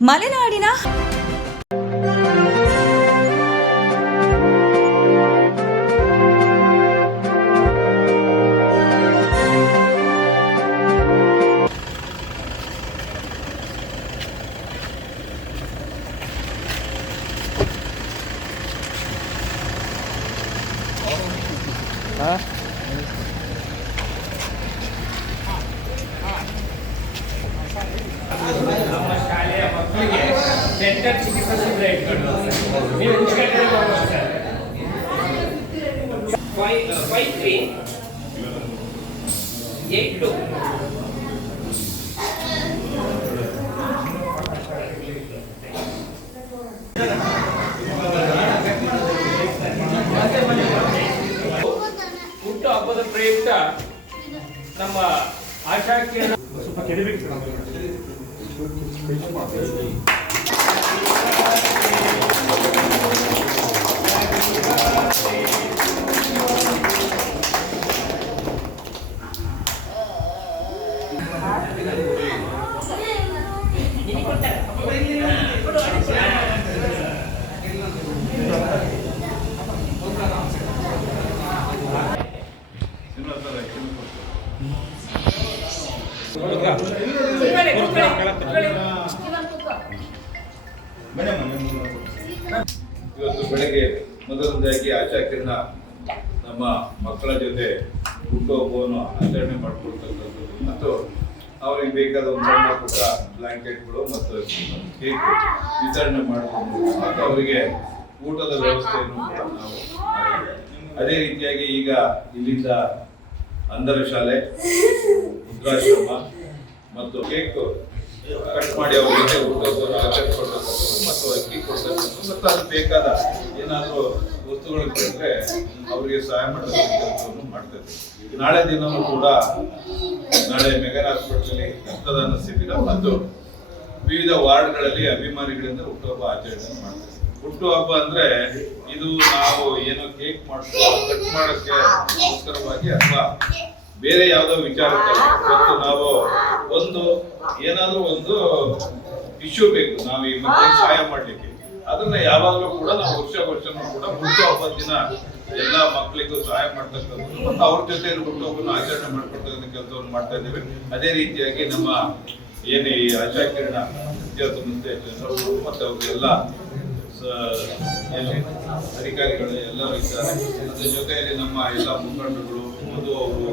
ಮಲೆನಾಡಿನ ನಮ್ಮ ಶಾಲೆಯ ಮಕ್ಕಳಿಗೆ ಸೆಂಟರ್ ಚಿಕಿತ್ಸಾ ಶಿಬಿರ ಇಟ್ಕೊಂಡು five five three eight two ಹುಟ್ಟು ಹಬ್ಬದ ಪ್ರಯುಕ್ತ ನಮ್ಮ ಆಶಾ ಕಿರಣ ಇವತ್ತು ಬೆಳಗ್ಗೆ ಮೊದಲನೇದಾಗಿ ಆಶಾ ಕಿರಣ ನಮ್ಮ ಮಕ್ಕಳ ಜೊತೆ ಹುಟ್ಟುಹಬ್ಬವನ್ನು ಆಚರಣೆ ಮಾಡಿಕೊಡ್ತಕ್ಕಂಥದ್ದು ಮತ್ತು ಅವರಿಗೆ ಬೇಕಾದ ಒಂದು ಸಣ್ಣ ಪುಟ್ಟ ಬ್ಲ್ಯಾಂಕೆಟ್ಗಳು ಮತ್ತು ಕೇಕ್ ವಿತರಣೆ ಮಾಡಿಕೊಂಡು ಮತ್ತು ಅವರಿಗೆ ಊಟದ ವ್ಯವಸ್ಥೆಯನ್ನು ನಾವು ಅದೇ ರೀತಿಯಾಗಿ ಈಗ ಇಲ್ಲಿಂದ ಅಂಧರ ಶಾಲೆ ವೃದ್ಧಾಶ್ರಮ ಮತ್ತು ಕೇಕ್ ಕಟ್ ಮಾಡಿ ಅವರಿಗೆ ಚೆಕ್ ಕೊಡಬೇಕು ಮತ್ತು ಅಕ್ಕಿ ಕೊಡಬೇಕು ಮತ್ತು ಅದು ಬೇಕಾದ ಏನಾದರೂ ವಸ್ತುಗಳು ಕೊಟ್ಟರೆ ಅವರಿಗೆ ಸಹಾಯ ಮಾಡಬೇಕು ಮಾಡ್ತೇವೆ ನಾಳೆ ದಿನವೂ ಕೂಡ ನಾಳೆ ಮೆಗನ್ ಹಾಸ್ಪಿಟ್ಲಲ್ಲಿ ರಕ್ತದಾನ ಶಿಬಿರ ಮತ್ತು ವಿವಿಧ ವಾರ್ಡ್ಗಳಲ್ಲಿ ಅಭಿಮಾನಿಗಳಿಂದ ಹುಟ್ಟುಹಬ್ಬ ಆಚರಣೆ ಮಾಡ್ತೇವೆ ಹುಟ್ಟುಹಬ್ಬ ಅಂದ್ರೆ ಇದು ನಾವು ಏನೋ ಕೇಕ್ ಮಾಡ್ತೀವಿ, ಕಟ್ ಮಾಡೋಕ್ಕೆ ಅಥವಾ ಬೇರೆ ಯಾವುದೋ ವಿಚಾರಕ್ಕೆ ಇವತ್ತು ನಾವು ಒಂದು ಏನಾದ್ರೂ ಒಂದು ಇಶ್ಯೂ ಬೇಕು. ನಾವು ಈ ಮಕ್ಕಳಿಗೆ ಸಹಾಯ ಮಾಡಲಿಕ್ಕೆ. ಅದನ್ನ ಯಾವಾಗಲೂ ಕೂಡ ನಾವು ವರ್ಷ ವರ್ಷನೂ ಕೂಡ ಹುಟ್ಟುಹಬ್ಬದ ದಿನ ಎಲ್ಲ ಮಕ್ಕಳಿಗೂ ಸಹಾಯ ಮಾಡ್ತಕ್ಕಂಥದ್ದು ಮತ್ತು ಅವ್ರ ಜೊತೆ ಹುಟ್ಟುಹಬ್ಬನ ಆಚರಣೆ ಮಾಡ್ಕೊಳ್ತಕ್ಕಂಥ ಕೆಲಸವನ್ನು ಮಾಡ್ತಾ ಇದ್ದೇವೆ. ಅದೇ ರೀತಿಯಾಗಿ ನಮ್ಮ ಏನು ಈ ಆಶಾ ಕಿರಣ ಮುಂದೆ ಜನರು ಮತ್ತು ಅವರೆಲ್ಲ ಎಲ್ಲಿ ಅಧಿಕಾರಿಗಳು ಎಲ್ಲರೂ ಇದ್ದಾರೆ. ಅದ್ರ ಜೊತೆಯಲ್ಲಿ ನಮ್ಮ ಎಲ್ಲ ಮುಖಂಡರುಗಳು ಮಧು ಅವರು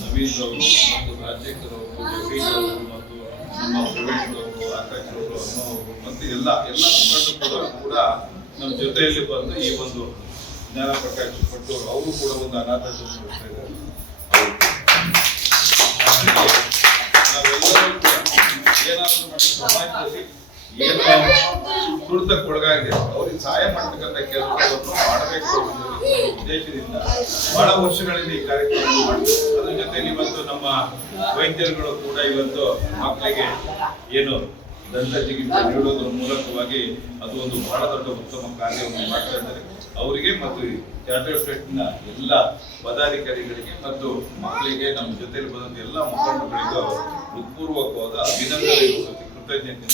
ನವೀನ್ ಅವರು ಮತ್ತು ರಾಜಶೇಖರ್ ಅವರು ಜಗದೀಶ್ ಅವರು ಮತ್ತು ನಮ್ಮ ಪ್ರವೀಣ್ ಅವರು, ಆಕಾಶ್ ಅವರು ಅವರು ಮತ್ತು ಎಲ್ಲ ಎಲ್ಲ ಮುಖಂಡರು ಕೂಡ ನಮ್ಮ ಜೊತೆಯಲ್ಲಿ ಬಂದು ಈ ಒಂದು ಜ್ಞಾನ ಪ್ರಕಾಶ ಪಟ್ಟು ಅವರು ಕೂಡ ಒಂದು ಅನಾಥಾಶ್ರಮ ನಡೆಸ್ತಾ ಇದ್ದಾರೆ. ನಾವೆಲ್ಲರೂ ಕೂಡ ಏನಾದರೂ ಮಾಡಿ ಸಮಾಜದಲ್ಲಿ ಏನು ಅವ್ರಿಗೆ ಸಹಾಯ ಮಾಡ್ತಕ್ಕಂಥ ಕೆಲಸವನ್ನು ಮಾಡಬೇಕು ಉದ್ದೇಶದಿಂದ ಬಹಳ ವರ್ಷಗಳಿಂದ ಈ ಕಾರ್ಯಕ್ರಮ ಮಾಡ್ತೀವಿ ಅದ್ರ ಜೊತೆಲಿ ಇವತ್ತು ನಮ್ಮ ವೈದ್ಯರುಗಳು ಕೂಡ ಇವತ್ತು ಮಕ್ಕಳಿಗೆ ಏನು ದಂತ ಚಿಕಿತ್ಸೆ ನೀಡೋದ್ರ ಮೂಲಕವಾಗಿ ಅದು ಒಂದು ಬಹಳ ದೊಡ್ಡ ಉತ್ತಮ ಕಾರ್ಯವನ್ನು ಮಾಡ್ತಾ ಇದ್ದಾರೆ. ಅವರಿಗೆ ಮತ್ತು ಚಾರ್ಟರ್ ಸ್ಟೇಟ್ನ ಎಲ್ಲ ಪದಾಧಿಕಾರಿಗಳಿಗೆ ಮತ್ತು ಮಕ್ಕಳಿಗೆ ನಮ್ಮ ಜೊತೆಲಿ ಬಂದಂಥ ಎಲ್ಲ ಮುಖಂಡಗಳಿಗೂ ಹೃತ್ಪೂರ್ವಕವಾದ ಅಭಿನಂದನೆ ಕೃತಜ್ಞತೆ